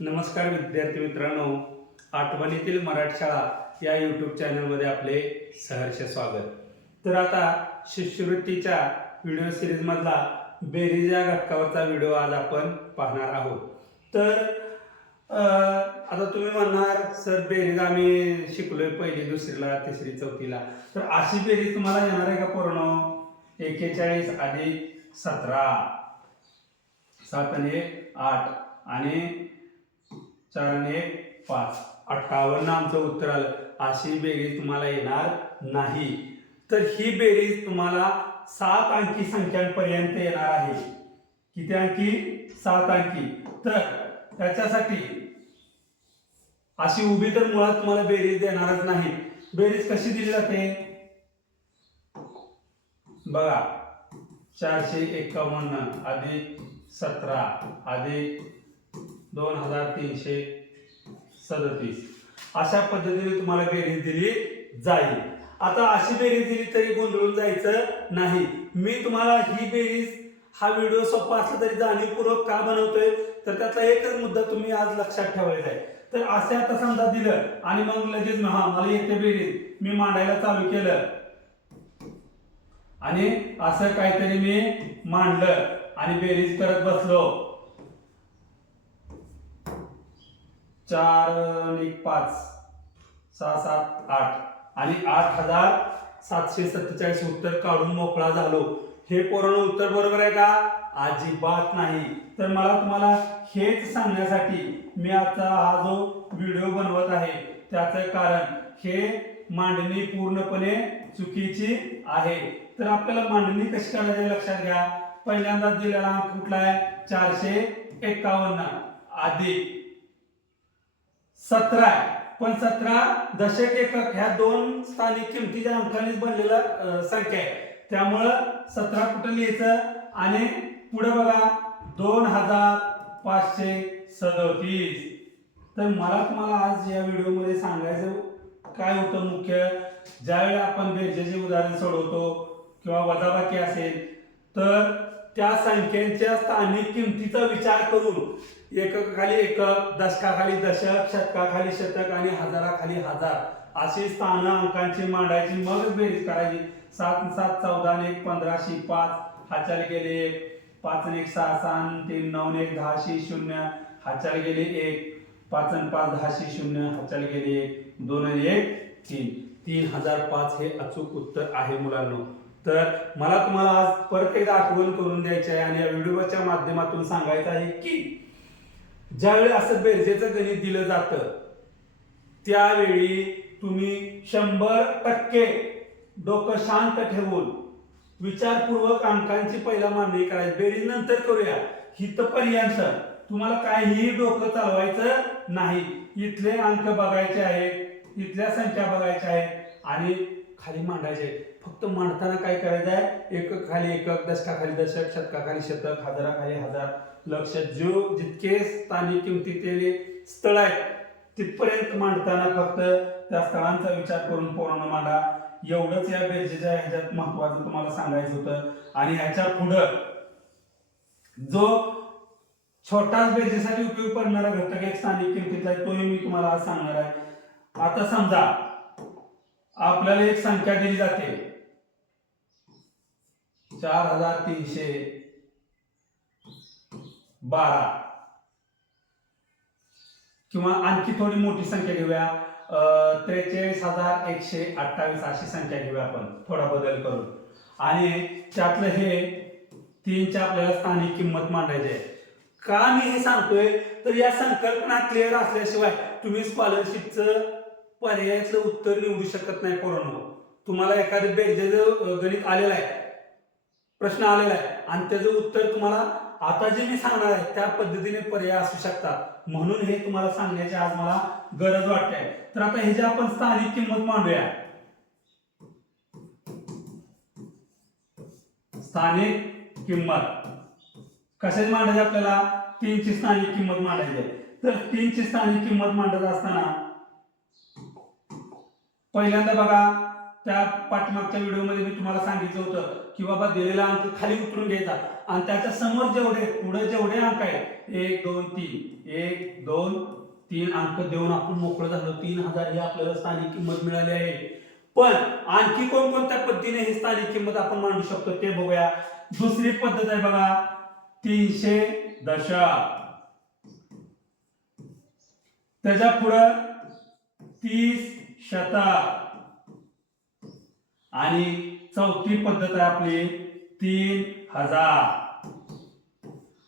नमस्कार विद्यार्थी मित्रांनो आठवणीतील मराठी शाळा या यूट्यूब चॅनलमध्ये आपले सहर्ष स्वागत. तर आता शिष्यवृत्तीच्या व्हिडिओ सिरीजमधला बेरीज या घटकावरचा व्हिडिओ आज आपण पाहणार आहोत. तर आता तुम्ही म्हणणार सर बेरीज आम्ही शिकलोय पहिली दुसरीला तिसरी चौथीला. तर अशी बेरीज तुम्हाला येणार आहे का पूर्ण? एकेचाळीस अधिक सतरा. सात आणि आठ आणि चार आणि एक पाच. अठ्ठावन्न आमचं उत्तर आलं. अशी बेरीज तुम्हाला येणार नाही. तर ही बेरीज तुम्हाला सात अंकी संख्यांपर्यंत येणार आहे. किती अंकी? सात अंकी. तर त्याच्यासाठी अशी उभी तर मुळात तुम्हाला बेरीज देणारच नाही. बेरीज कशी दिली जाते? बघा. चारशे एकावन्न अधिक सतरा अधिक दोन हजार तीनशे सदतीस. अशा पद्धतीने तुम्हाला बेरीज दिली जाईल. आता अशी बेरीज दिली तरी गोंधळून जायचं नाही. मी तुम्हाला ही बेरीज हा व्हिडिओ सोपा असला तरी जाणीवपूर्वक का बनवतोय तर त्यातला एकच मुद्दा तुम्ही आज लक्षात ठेवायचा आहे. तर असे आता समजा दिलं आणि मग लगेच हा मला येते बेरीज. मी मांडायला चालू केलं. आणि असं काहीतरी मी मांडलं आणि बेरीज करत बसलो. चार एक पाच सहा सात आठ. आणि आठ हजार सातशे सत्तेचाळीस उत्तर काढून मोकळा झालो. हे पोरण उत्तर बरोबर आहे का? अजिबात नाही. तर मला तुम्हाला हेच सांगण्यासाठी मी आता हा जो व्हिडिओ बनवत आहे त्याचं कारण हे मांडणी पूर्णपणे चुकीची आहे. तर आपल्याला मांडणी कशी करायची लक्षात घ्या. पहिल्यांदा दिलेला अंक कुठला आहे? चारशे एकावन्न. अधिक सतरा आहे. पण सतरा दशक एकक ह्या दोन स्थानिक किमतीच्या अंकानेच बनलेला संख्या आहे. त्यामुळं सतरा कुठं लिहायचं? आणि पुढे बघा दोन हजार पाचशे सदतीस. तर मला तुम्हाला आज या व्हिडिओमध्ये सांगायचं काय होतं मुख्य? ज्यावेळी आपण बेरजेचे उदाहरण सोडवतो किंवा वजाबाकी असेल तर त्या संख्यांच्या स्थानिक किमतीचा विचार करून एककाखाली एकक दशकाखाली दशक शतकाखाली शतक आणि हजाराखाली हजार अशी स्थान अंकांची मांडायची मगच बेरीज करायची. सात सात चौदा आणि एक पंधराशे पाच हाचाल गेले एक पाच एक सहा सहा तीन नऊ एक दहाशे शून्य हाचाल गेले एक पाच पाच दहाशे शून्य हाचाल गेले एक दोन एक तीन. तीन हजार पाच हे अचूक उत्तर आहे मुलांना. तर मला तुम्हाला आज परत एकदा आठवण करून द्यायची आहे आणि या व्हिडिओच्या माध्यमातून सांगायचं आहे की ज्यावेळी असं बेरजेचं गणित दिलं जातं त्यावेळी तुम्ही शंभर टक्के डोकं शांत ठेवून विचारपूर्वक अंकांची पहिला मांडणी करायची. बेरीज नंतर करूया. हितपर्यंत तुम्हाला काहीही डोकं चालवायचं नाही. इथले अंक बघायचे आहेत इथल्या संख्या बघायच्या आहेत आणि खाली मांडायचे आहेत. फक्त मांडताना काय करायचं आहे? एकक खाली एकक दशकाखाली दशक शतकाखाली शतक हजाराखाली हजार लक्ष जो जितके स्थानिक किमतीचे स्थळ आहेत तिथपर्यंत मांडताना फक्त त्या स्थळांचा विचार करून पूर्ण मांडा. एवढंच या बेरजेच्या ह्याच्यात महत्वाचं तुम्हाला सांगायचं होतं. आणि ह्याच्या पुढं जो छोटाच बेरजेसाठी उपयोग पडणारा घटक एक स्थानिक किमतीतला आहे तोही मी तुम्हाला आज सांगणार आहे. आता समजा आपल्याला एक संख्या दिली जाते. चार हजार तीनशे बारा. किंवा आणखी थोडी मोठी संख्या घेऊया. त्रेचाळीस हजार एकशे अठ्ठावीस अशी संख्या घेऊया आपण. थोडा बदल करून. आणि त्यातलं हे तीनच्या आपल्याला स्थानिक किंमत मांडायची आहे. का मी हे सांगतोय? तर या संकल्पना क्लिअर असल्याशिवाय तुम्ही स्कॉलरशिपचं पर्यायातलं उत्तर निवडू शकत नाही पोरांनो. तुम्हाला एखादं बेरजेचं गणित आलेलं आहे. प्रश्न आलेला आहे. आणि त्याचं उत्तर तुम्हाला आता जे मी सांगणार आहे त्या पद्धतीने पर्याय असू शकतात. म्हणून हे तुम्हाला सांगण्याची आज मला गरज वाटते. तर आता हे जे आपण स्थानिक किंमत मांडूया. स्थानिक किंमत. कशाची मांडायची आपल्याला? तीनची स्थानिक किंमत मांडायची. आहे तर तीनची स्थानिक किंमत मांडत असताना पहिल्यांदा बघा त्या पाठमागच्या व्हिडिओमध्ये मी तुम्हाला सांगितलं होतं. की बाबा दिलेला अंक खाली उतरून घ्यायचा. आणि त्याच्यासमोर जेवढे पुढे जेवढे अंक आहेत एक दोन तीन. एक दोन तीन अंक देऊन आपण मोकळं झालो. तीन हजार ही आपल्याला स्थानिक किंमत मिळाली आहे. पण आणखी कोणकोणत्या पद्धतीने ही स्थानिक किंमत आपण मांडू शकतो ते बघूया. दुसरी पद्धत आहे बघा. तीनशे दशा त्याच्या पुढं तीस शता आणि चौथी पद्धत आहे आपली तीन हजार.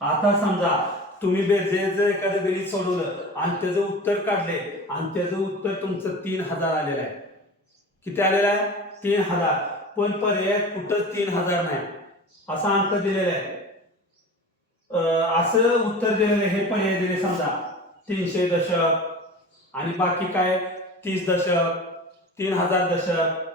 आता समजा तुम्ही जर एखादं गणित सोडवलं आणि त्याचं उत्तर काढले आणि त्याचं उत्तर तुमचं तीन हजार आलेलं आहे. किती आलेलं आहे? तीन हजार. पण पर्याय कुठंच तीन हजार नाही? असा अंक दिलेला आहे. असं उत्तर दिलेलं आहे हे पर्याय दिले समजा. तीनशे दशक. आणि बाकी काय? तीस दशक तीन हजार दशक.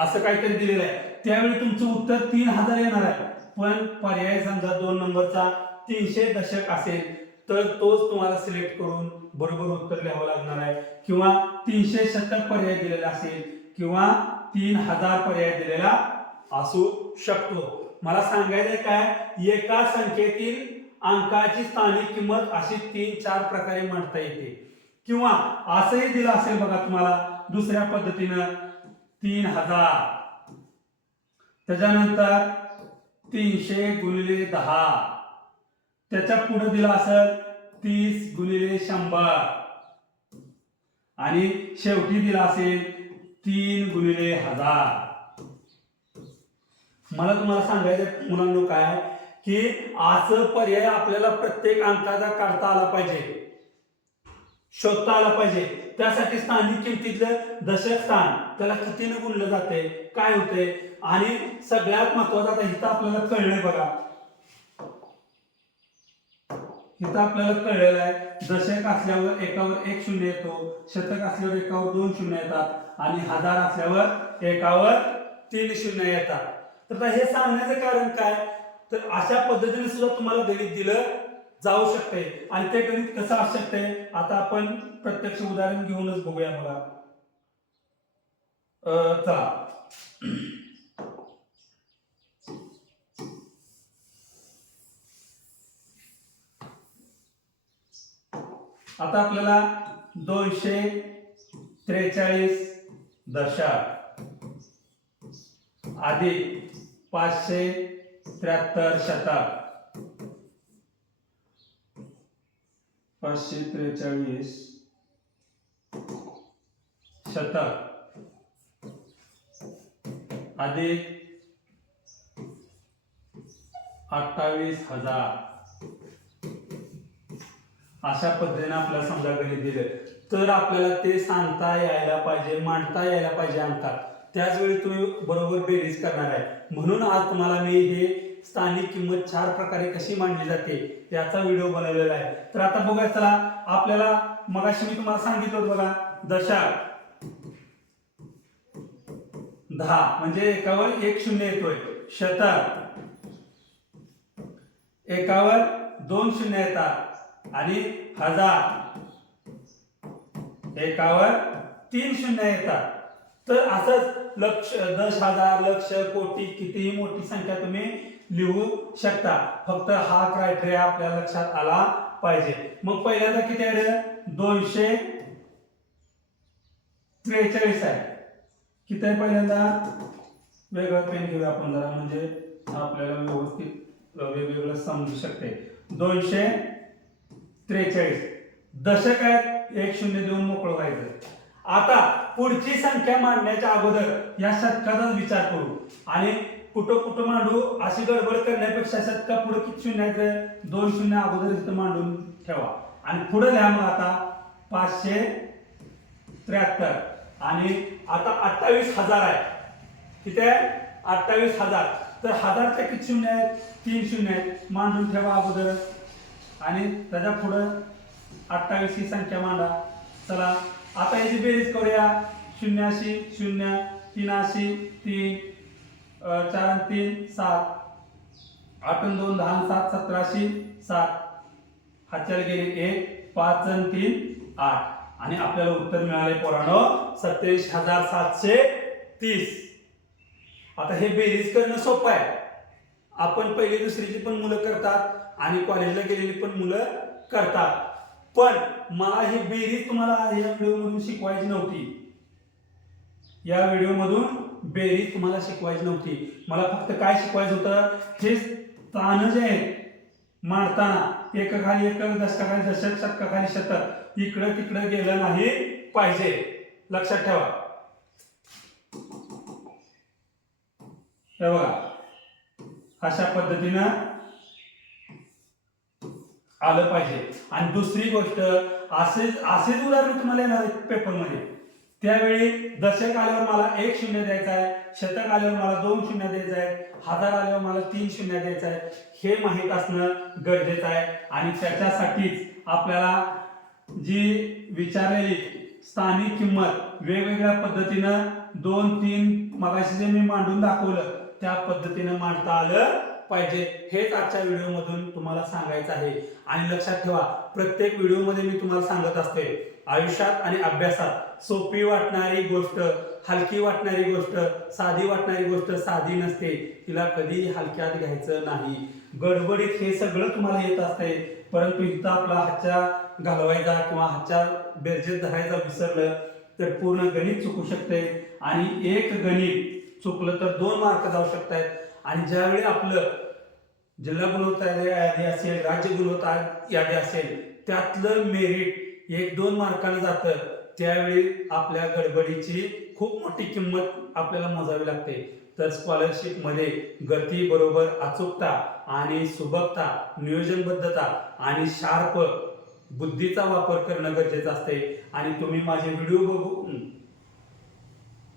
असं काहीतरी दिलेलं आहे. त्यावेळी तुमचं उत्तर तीन हजार येणार आहे. पण पर्याय समजा दोन नंबरचा तीनशे दशक असेल तर तोच तुम्हाला सिलेक्ट करून बरोबर उत्तर लिहावं लागणार आहे. किंवा तीनशे शतक पर्याय दिलेला असेल किंवा तीन हजार पर्याय दिलेला असू शकतो. मला सांगायचं काय? एका संख्येतील अंकाची स्थानिक किंमत अशी तीन चार प्रकारे मांडता येते. किंवा असंही दिलं असेल बघा तुम्हाला दुसऱ्या पद्धतीनं तीन हजार. त्याच्यानंतर तीनशे गुणिले दहा. त्याच्या पुढे दिलं असेल तीस गुणिले शंभर. आणि शेवटी दिला असेल तीन गुणिले हजार. मला तुम्हाला सांगायचं मुलांना काय की असं पर्याय आपल्याला प्रत्येक अंकाचा काढता आला पाहिजे. शोधता आला पाहिजे. त्यासाठी स्थानिक किमतीतलं दशक स्थान त्याला कितीनं गुणलं जाते काय होते? आणि सगळ्यात महत्वाचं आता हिथं आपल्याला कळलंय बघा. इथं आपल्याला कळलेलं आहे दशक असल्यावर एकावर एक शून्य येतो शतक असल्यावर एकावर दोन शून्य येतात आणि हजार असल्यावर एकावर तीन शून्य येतात. तर हे सांगण्याचं कारण काय? तर अशा पद्धतीने सुद्धा तुम्हाला गणित दिलं जाऊ शकते. आणि ते गणित कसं असू शकते? आता आपण प्रत्यक्ष उदाहरण घेऊनच बघूया मला. चला. आता आपल्याला दोनशे त्रेचाळीस दशक अधिक पाचशे त्र्याहत्तर शतक. पाचशे त्रेचाळीस. शतक. अधिक अठ्ठावीस हजार. अशा पद्धतीने आपल्याला समजा गणित दिलं. तर आपल्याला ते सांगता यायला पाहिजे मांडता यायला पाहिजे अंकात. त्याच वेळी तुम्ही बरोबर बेरीज करणार आहे. म्हणून आज तुम्हाला मी हे स्थानिक किंमत चार प्रकारे कशी मांडली जाते याचा व्हिडिओ बनवलेला आहे. तर आता बघा चला आपल्याला मगाशी मी तुम्हाला सांगितलं होतं बघा दशा. दहा म्हणजे एकावर एक शून्य येतोय. शतक. एकावर दोन शून्य येतात. आणि हजार. एकावर तीन शून्य येतात. तर असंच लक्ष दश हजार लक्ष कोटी कितीही मोठी संख्या तुम्ही लिहू शकता. फक्त हा क्रायटेरिया आपल्या लक्षात आला पाहिजे. मग पहिल्यांदा किती आहे दोनशे त्रेचाळीस आहे. किती आहे पहिल्यांदा? वेगळं पेन घेऊया आपण जरा म्हणजे आपल्याला व्यवस्थित वेगवेगळं समजू शकते. दोनशे त्रेचाळीस. दशक आहेत एक शून्य देऊन मोकळं व्हायचं. आता पुढची संख्या मांडण्याच्या अगोदर या शतकाचाच विचार करू. आणि कुठं कुठं मांडू? अशी गडबड करण्यापेक्षा शतका पुढे किती शून्य आहेत दोन शून्य अगोदर इथं मांडून ठेवा. आणि पुढे लिहा मग आता पाचशे त्र्याहत्तर. आणि आता अठ्ठावीस हजार आहे. किती आहे? अठ्ठावीस हजार. तर हजारच्या किती शून्य आहेत? तीन शून्य आहेत. मांडून ठेवा अगोदर. आणि त्याच्या पुढं अठ्ठावीस ही संख्या मांडा. चला आता याची बेरीज करूया. शून्याशी शून्य तीनाशी तीन चार तीन सात. आठ दोन दहा सात सतराशे सात. हातच्याला गेले एक पाच तीन आठ. आणि आपल्याला उत्तर मिळाले पोरांनो सत्तावीस हजार सातशे तीस. आता हे बेरीज करणं सोपं आहे. आपण पहिली दुसरीची पण मुलं करतात आणि कॉलेजला गेलेली पण मुलं करतात. पण मला ही बेरीज तुम्हाला या व्हिडिओमधून शिकवायची नव्हती. या व्हिडिओमधून बेरीज तुम्हाला शिकवायची नव्हती. मला फक्त काय शिकवायचं होतं? हे ताण जे आहेत एक एकाखाली एक दशकाखाली दशक शतकाखाली शतक इकडं तिकडं गेलं नाही पाहिजे. लक्षात ठेवा. हे बघा. अशा पद्धतीनं आलं पाहिजे. आणि दुसरी गोष्ट असेच असेच उदाहरण तुम्हाला येणार पेपरमध्ये त्यावेळी दशक आल्यावर मला एक शून्य द्यायचा आहे शतक आल्यावर मला दोन शून्य द्यायचं आहे हजार आल्यावर मला तीन शून्य द्यायचं आहे. हे माहीत असणं गरजेचं आहे आणि त्याच्यासाठीच आपल्याला जी विचारलेली स्थानिक किंमत वेगवेगळ्या पद्धतीनं दोन तीन मगाशी जे मी मांडून दाखवलं त्या पद्धतीनं मांडता आलं पाहिजे. हेच आजच्या व्हिडिओमधून तुम्हाला सांगायचं आहे. आणि लक्षात ठेवा प्रत्येक व्हिडिओमध्ये मी तुम्हाला सांगत असते आयुष्यात आणि अभ्यासात सोपी वाटणारी गोष्ट हलकी वाटणारी गोष्ट साधी वाटणारी गोष्ट साधी नसते. तिला कधी हलक्यात घ्यायचं नाही. गडबडीत हे सगळं तुम्हाला येत असते. परंतु इथं आपला हातच्या घालवायचा किंवा हातच्या बेरजेत धरायचा विसरलं तर पूर्ण गणित चुकू शकते. आणि एक गणित चुकलं तर दोन मार्क जाऊ शकतात. आणि ज्यावेळी आपलं जिल्हा गुणवत्ता यादी असेल राज्य गुणवत्ता यादी असेल त्यातलं मेरिट एक दोन मार्कानं जातं. त्यावेळी आपल्या गडबडीची खूप मोठी किंमत आपल्याला मोजावी लागते. तर स्कॉलरशिपमध्ये गती बरोबर अचूकता आणि सुबकता नियोजनबद्धता आणि शार्प बुद्धीचा वापर करणं गरजेचं असते. आणि तुम्ही माझे व्हिडिओ बघून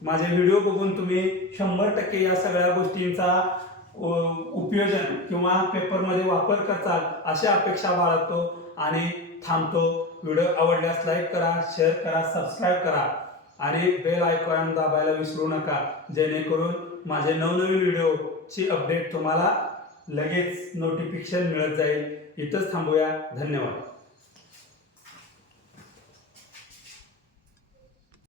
माझे व्हिडिओ बघून तुम्ही शंभर टक्के या सगळ्या गोष्टींचा उपयोजन किंवा पेपरमध्ये वापर करताल अशी अपेक्षा बाळगतो. आणि थांबतो. व्हिडिओ आवडल्यास लाईक करा शेअर करा सबस्क्राईब करा. आणि बेल आयकॉन दाबायला विसरू नका. जेणेकरून माझे नवनवीन व्हिडिओची अपडेट तुम्हाला लगेच नोटिफिकेशन मिळत जाईल. इथंच थांबूया. धन्यवाद.